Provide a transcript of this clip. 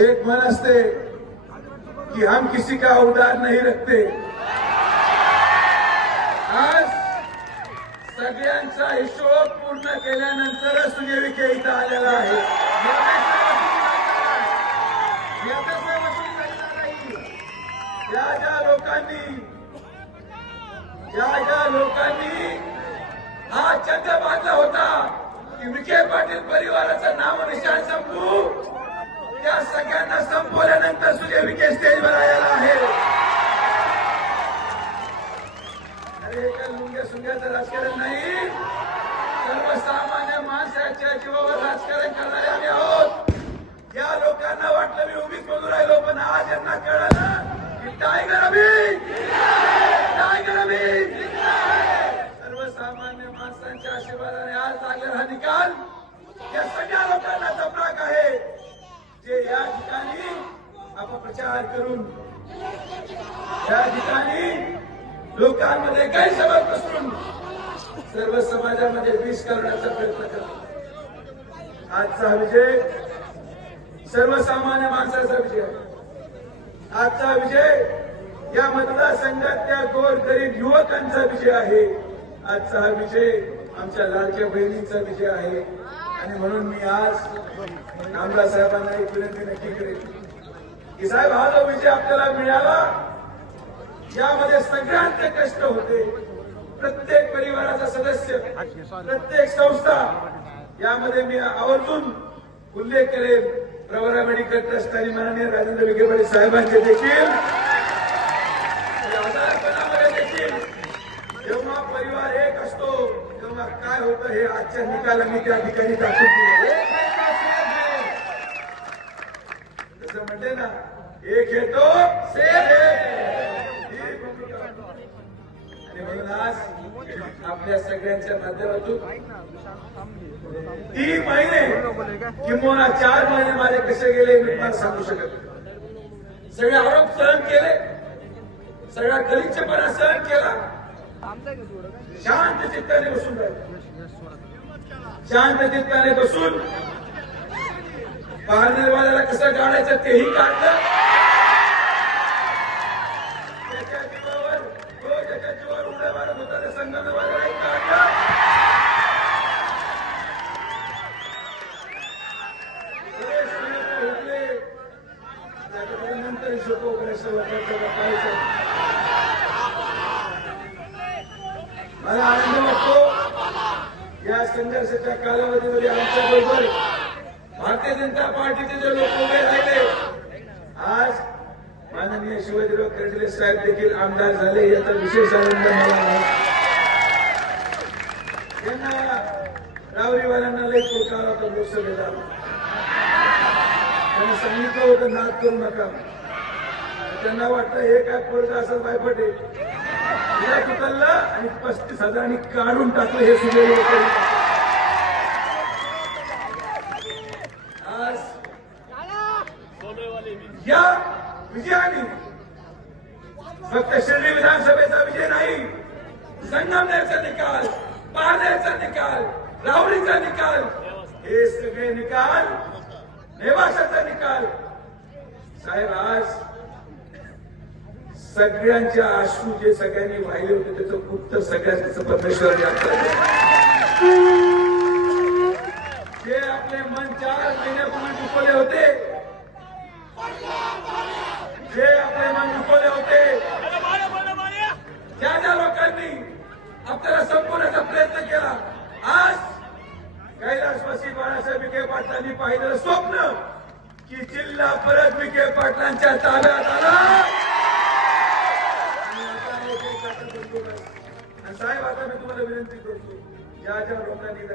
एक म्हण असते कि हम किसी का उदार नहीं रखते। आज सगळ्यांचा हिशोब पूर्ण केल्यानंतरच सुजय विखे इथं आलेला आहे. ज्या ज्या लोकांनी ज्या ज्या लोकांनी हा चंद बांधला होता की विखे पाटील परिवाराचं नाव निशाण संपू त्या सगळ्यांना संपवल्यानंतर सुजय विखे स्टेजवर आलेला आहे अरे हे काय लुंग्या सुंग्याचं राजकारण नाही सर्वसामान्य माणसाच्या जीवावर राजकारण करणारे आम्ही आहोत या लोकांना वाटलं मी उभीच बोलू राहिलो पण आज यांना कळालं की टायगर अभी टायगर अभी सर्वसामान्य माणसांच्या आशीर्वादाने आज लागलेला हा निकाल या सगळ्या लोकांना जपराक आहे जे या ठिकाणी अपप्रचार करून या ठिकाणी लोकांमध्ये गैरसमज पसरून सर्व समाजामध्ये विष करण्याचा प्रयत्न करतो आजचा विजय सर्वसामान्य माणसाचा विजय आजचा विजय या मतदारसंघातल्या गोर गरीब युवकांचा विजय आहे. आजचा हा विजय आमच्या लाडक्या बहिणींचा विजय आहे. आणि म्हणून मी आज आमदार साहेबांना एक विनंती नक्की करेन. की साहेब हा जो विजय आपल्याला मिळाला यामध्ये सगळ्यांचे कष्ट होते. प्रत्येक परिवाराचा सदस्य प्रत्येक संस्था यामध्ये मी आवर्जून उल्लेख करेन. प्रवरा मेडिकल ट्रस्ट आणि माननीय राजेंद्र विखे साहेबांचे देखील. देखील जेव्हा परिवार एक असतो तेव्हा काय होतं हे आजच्या मी त्या ठिकाणी दाखवून दिले असं म्हणते ना एक येतो आणि म्हणून आज आपल्या सगळ्यांच्या माध्यमातून तीन महिने किंवा चार महिने माझे कसे गेले मी तुम्हाला सांगू शकत सगळे आरोप सहन केले. सगळा गलिच्छपणा सहन केला. शांत चित्ताने बसून राहिले. शांत चित्ताने बसून पारनेरवाल्याला कसं काढायचं तेही काढलं. त्याच्या जीवावर तो जीवावर उड्या मारत होता त्या संगमवाल्यालाही काढलं नंतर पाहायचं मला आनंद वाटतो. या संघर्षाच्या कालावधीमध्ये आमच्या बरोबर भारतीय जनता पार्टीचे जे लोक उभे राहिले आज माननीय शिवाजीराव कर्डिले साहेब देखील आमदार झाले याचा विशेष आनंद मला त्यांना रावरीवाल्यांना लई पुरकार होता लोकसभेला त्यांना सांगितलं होतं नाद करू नका. त्यांना वाटतं हे काय पोरग असं बायपटे तिला आणि पस्तीस हजारांनी काढून टाकलं हे सुनेरी आज या विजयाने. फक्त शिर्डी विधानसभेचा विजय नाही संगमनेरचा निकाल पारनेरचा निकाल राहुरीचा निकाल हे सगळे निकाल नेवासाचा निकाल. साहेब आज सगळ्यांच्या आशू जे सगळ्यांनी वाहिले होते त्याचं गुप्त सगळ्यांचं परमेश्वर जे आपले मन चार महिन्यापूर्वी चुकवले होते जे आपले मन दुखवले होते ज्या ज्या लोकांनी आपल्याला संपवण्याचा प्रयत्न केला आज कैलासवासी त्यांनी पाहिलं पाहिलेलं स्वप्न की जिल्हा परत विखे पाटलांच्या ताब्यात आला. आणि साहेब आता मी तुम्हाला विनंती करतो ज्या ज्या लोकांनी